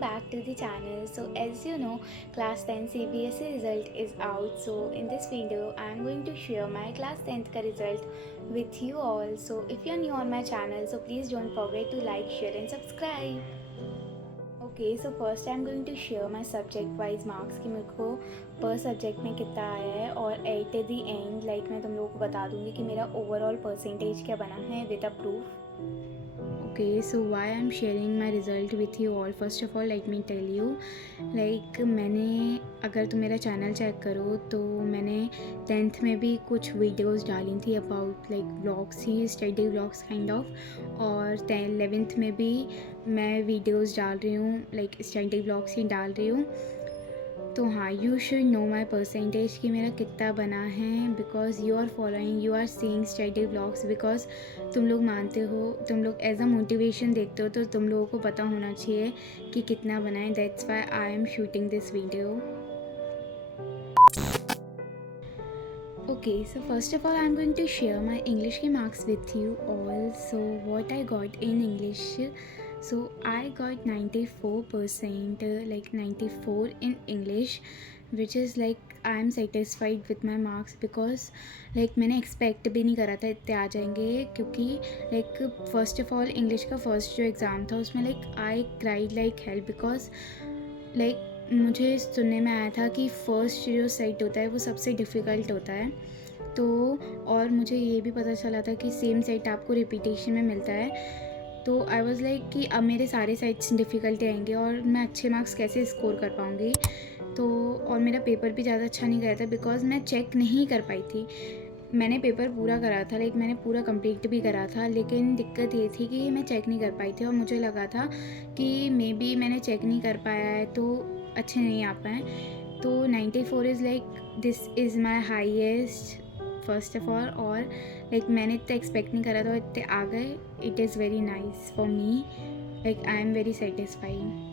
back to the channel. So as you know, class 10 CBSE result is out. So in this video I am going to share my class 10th ka result with you all. So if you are new on my channel, so please don't forget to like, share and subscribe. Okay so first I am going to share my subject wise marks कि मेरे को पर subject में कितना आया है, और eight the and मैं तुम लोगों को बता दूँगी कि मेरा ओवरऑल परसेंटेज क्या बना है with a proof. Okay, so why I'm sharing my result with you all. First of all, let me tell you, मैंने, अगर तुम मेरा चैनल चेक करो तो मैंने 10th में भी कुछ वीडियोस डाली थी about vlogs he, study vlogs kind of, और 11th में भी मैं वीडियोस डाल रही हूँ, स्टडी व्लॉग्स ही डाल रही हूँ. तो हाँ, you should know my percentage कि मेरा कितना बना है, because you are following, you are seeing study vlogs, because तुम लोग मानते हो, तुम लोग एज अ मोटिवेशन देखते हो, तो तुम लोगों को पता होना चाहिए कि कितना बना है. That's why I am shooting this video. Okay, so first of all, I'm going to share my English के marks with you all. So what I got in English, so I got 94%, 94 in English, which is I am satisfied with my marks, because मैंने expect भी नहीं करा था इतने आ जाएंगे, क्योंकि first of all English का first जो exam था उसमें I cried like hell, because मुझे सुनने में आया था कि फ़र्स्ट जो सेट होता है वो सबसे डिफ़िकल्ट होता है. तो और मुझे ये भी पता चला था कि सेम सेट आपको रिपीटेशन में मिलता है. तो आई वाज़ कि अब मेरे सारे सेट्स डिफ़िकल्ट आएंगे और मैं अच्छे मार्क्स कैसे स्कोर कर पाऊँगी. तो और मेरा पेपर भी ज़्यादा अच्छा नहीं गया था, बिकॉज़ मैं चेक नहीं कर पाई थी. मैंने पेपर पूरा करा था, मैंने पूरा कंप्लीट भी करा था, लेकिन दिक्कत ये थी कि मैं चेक नहीं कर पाई थी, और मुझे लगा था कि मे बी मैंने चेक नहीं कर पाया है तो अच्छे नहीं आ पाए. तो 94 is this is my highest first of all, और मैंने इतना एक्सपेक्ट नहीं करा था और इतने आ गए. It is very nice for me, I am very satisfied.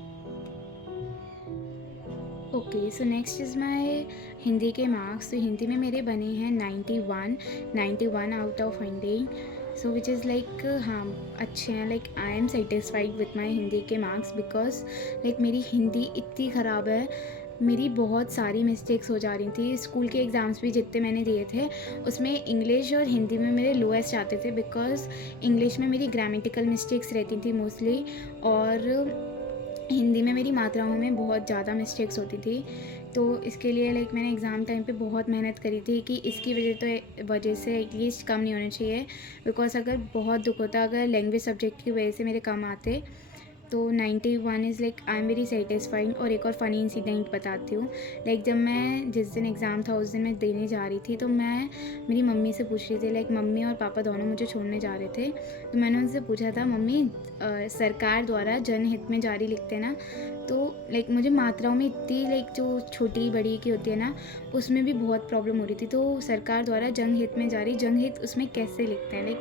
Okay, so next is my Hindi के मार्क्स. तो हिंदी में मेरे बने हैं 91 out of 100. So which is हाँ अच्छे हैं. I am satisfied with my Hindi के मार्क्स, बिकॉज मेरी हिंदी इतनी ख़राब है, मेरी बहुत सारी मिस्टेक्स हो जा रही थी. स्कूल के एग्ज़ाम्स भी जितने मैंने दिए थे उसमें इंग्लिश और हिंदी में मेरे लोएस्ट आते थे, बिकॉज इंग्लिश में मेरी ग्रामेटिकल मिस्टेक्स रहती थी मोस्टली, और हिंदी में मेरी मात्राओं में बहुत ज़्यादा मिस्टेक्स होती थी. तो इसके लिए मैंने एग्ज़ाम टाइम पे बहुत मेहनत करी थी कि इसकी वजह से एटलीस्ट कम नहीं होने चाहिए, बिकॉज अगर बहुत दुख होता अगर लैंग्वेज सब्जेक्ट की वजह से मेरे कम आते. तो 91 is I am very satisfied. और एक और फ़नी इंसिडेंट बताती हूँ. जब मैं जिस दिन एग्ज़ाम था उस दिन मैं देने जा रही थी, तो मैं मेरी मम्मी से पूछ रही थी, मम्मी और पापा दोनों मुझे छोड़ने जा रहे थे. तो मैंने उनसे पूछा था, मम्मी सरकार द्वारा जनहित में जारी लिखते ना, तो मुझे मात्राओं में इतनी जो छोटी बड़ी की होती है ना, उसमें भी बहुत प्रॉब्लम हो रही थी. तो सरकार द्वारा जनहित में जारी, जनहित उसमें कैसे लिखते हैं,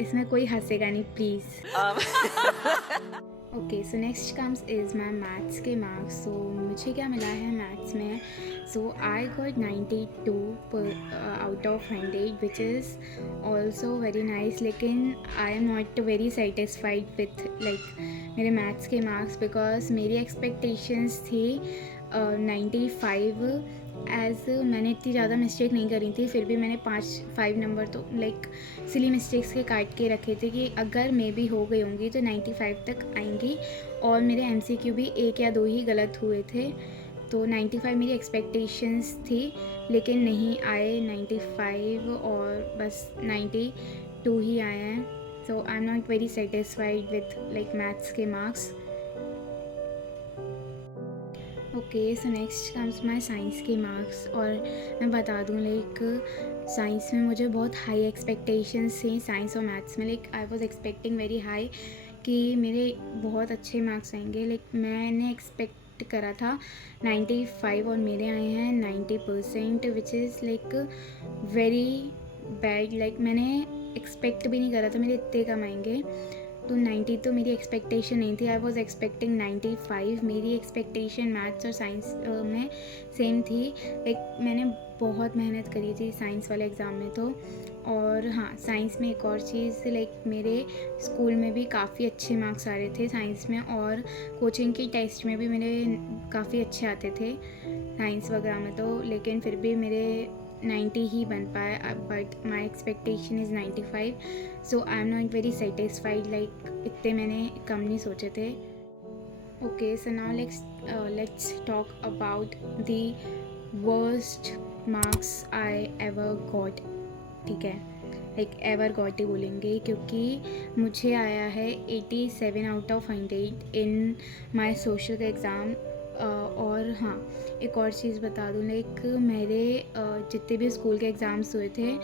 इसमें कोई हंसेगा नहीं please. Okay, so next comes is my maths के मार्क्स. सो मुझे क्या मिला है मैथ्स में. So I got 92 out of 100, which is also very nice. लेकिन I am not very satisfied with मेरे मैथ्स के मार्क्स, बिकॉज मेरी एक्सपेक्टेशंस थी 95. एज़ मैंने इतनी ज़्यादा मिस्टेक नहीं करी थी, फिर भी मैंने 5 नंबर तो सिली मिस्टेक्स के काट के रखे थे कि अगर मे बी हो गई होंगी तो 95 तक आएंगी. और मेरे MCQ भी 1 या 2 ही गलत हुए थे. तो 95 मेरी एक्सपेक्टेशंस थी, लेकिन नहीं आए 95, और बस 92 ही आए हैं. So I am not very satisfied with maths के marks. Okay, so next comes my science के मार्क्स. और मैं बता दूँ साइंस में मुझे बहुत हाई एक्सपेक्टेशंस थी. साइंस और मैथ्स में I was expecting very high कि मेरे बहुत अच्छे मार्क्स आएंगे. मैंने एक्सपेक्ट करा था 95 और मेरे आए हैं 90%, विच इज़ वेरी बैड. मैंने एक्सपेक्ट भी नहीं करा था मेरे इतने कम आएंगे. तो 90 तो मेरी एक्सपेक्टेशन नहीं थी. I was expecting 95. मेरी एक्सपेक्टेशन मैथ्स और साइंस में सेम थी। लाइक मैंने बहुत मेहनत करी थी साइंस वाले एग्ज़ाम में तो। और हाँ, साइंस में एक और चीज़, लाइक मेरे स्कूल में भी काफ़ी अच्छे मार्क्स आ रहे थे साइंस में, और कोचिंग की टेस्ट में भी मेरे काफ़ी अच्छे आते थे साइंस वगैरह में तो। लेकिन फिर भी मेरे 90 ही बन पाए, but my expectation is 95, so I am not very satisfied. Like इतने मैंने कम नहीं सोचे थे। Okay, so now let's talk about the worst marks I ever got. ठीक है, लाइक एवर गॉट ही बोलेंगे, क्योंकि मुझे आया है 87 out of 100 in my social का एग्ज़ाम। और हाँ, एक और चीज़ बता दूँ, लाइक मेरे जितने भी स्कूल के एग्ज़ाम्स हुए थे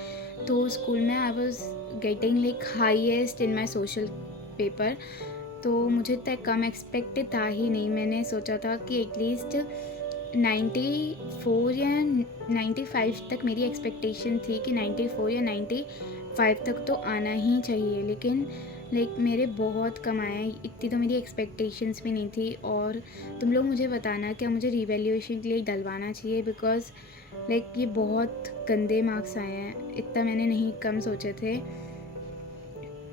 तो स्कूल में I was getting like highest in my social paper. तो मुझे इतना कम एक्सपेक्टेड था ही नहीं। मैंने सोचा था कि एटलीस्ट 94 या 95 तक मेरी एक्सपेक्टेशन थी कि 94 या 95 तक तो आना ही चाहिए, लेकिन लाइक मेरे बहुत कम आए। इतनी तो मेरी एक्सपेक्टेशंस भी नहीं थी। और तुम लोग मुझे बताना क्या मुझे रिवैल्यूएशन के लिए डलवाना चाहिए, बिकॉज़ लाइक ये बहुत गंदे मार्क्स आए हैं। इतना मैंने नहीं कम सोचे थे।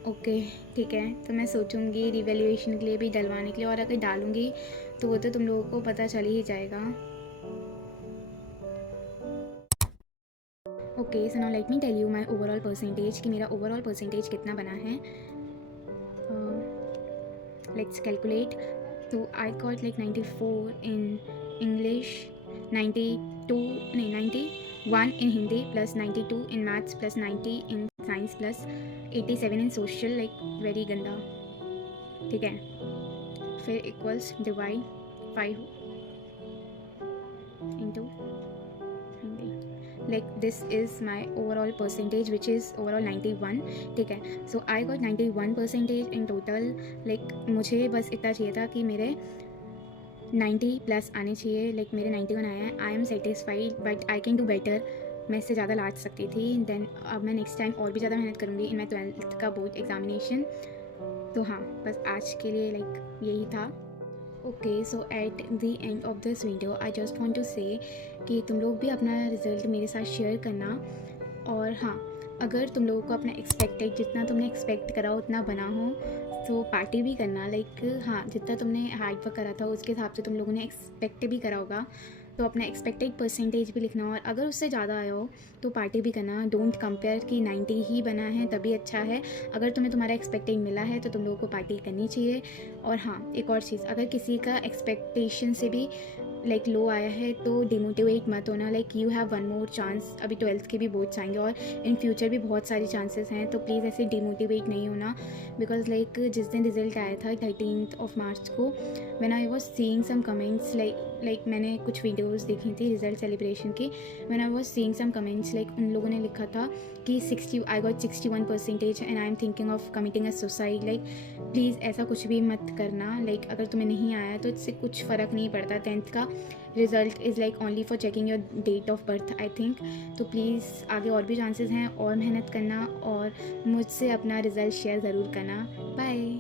ओके, ठीक है, तो मैं सोचूंगी रिवैल्यूएशन के लिए भी डलवाने के लिए, और अगर डालूंगी तो वो तो तुम लोगों को पता चल ही जाएगा। Okay, so now let me tell you my overall percentage, कि मेरा ओवरऑल परसेंटेज कितना बना है। Let's calculate. तो I got like 94 in English, 91 in Hindi, plus 92 in maths, plus 90 in science, plus 87 in social. Like very गंदा। ठीक है, फिर equals divide 5 into hundred. Like this is my overall percentage which is overall 91। ठीक है, so I got 91 percentage in total. Like मुझे बस इतना चाहिए था कि मेरे 90 प्लस आने चाहिए। लाइक मेरे 91 आए हैं। I am satisfied, but I can do better. मैं इससे ज़्यादा ला सकती थी। देन अब मैं नेक्स्ट टाइम और भी ज़्यादा मेहनत करूँगी इन माई 12th का बोर्ड एग्जामिनेशन। तो हाँ, बस आज के लिए लाइक यही था। Okay, so at the end of this video I just want to say कि तुम लोग भी अपना रिज़ल्ट मेरे साथ शेयर करना। और हाँ, अगर तुम लोगों को अपना एक्सपेक्टेड, जितना तुमने एक्सपेक्ट करा उतना बना हो तो पार्टी भी करना। लाइक हाँ, जितना तुमने हार्ड वर्क करा था उसके हिसाब से तुम लोगों ने एक्सपेक्ट भी करा होगा, तो अपना एक्सपेक्टेड परसेंटेज भी लिखना। और अगर उससे ज़्यादा आया हो तो पार्टी भी करना। डोंट कंपेयर कि 90 ही बना है तभी अच्छा है। अगर तुम्हें तुम्हारा एक्सपेक्टेड मिला है तो तुम लोगों को पार्टी करनी चाहिए। और हाँ, एक और चीज़, अगर किसी का एक्सपेक्टेशन से भी लाइक लो आया है तो डिमोटिवेट मत होना। Like you have one more chance. अभी 12th के भी बोर्ड्स आएंगे और इन फ्यूचर भी बहुत सारी चांसेस हैं, तो प्लीज़ ऐसे डिमोटिवेट नहीं होना। बिकॉज लाइक जिस दिन रिजल्ट आया था 13th ऑफ मार्च को, when I was seeing some comments, like मैंने कुछ वीडियोस देखी थी रिजल्ट सेलिब्रेशन की। When I was seeing some comments, like उन लोगों ने लिखा था कि I got 61 percentage and I am thinking of committing a suicide. Like please ऐसा कुछ भी मत करना। लाइक अगर तुम्हें नहीं आया तो इससे कुछ फ़र्क नहीं पड़ता। 10th का result is like only for checking your date of birth I think. तो प्लीज़ आगे और भी चांसेस हैं, और मेहनत करना और मुझसे अपना रिज़ल्ट शेयर ज़रूर करना। बाय।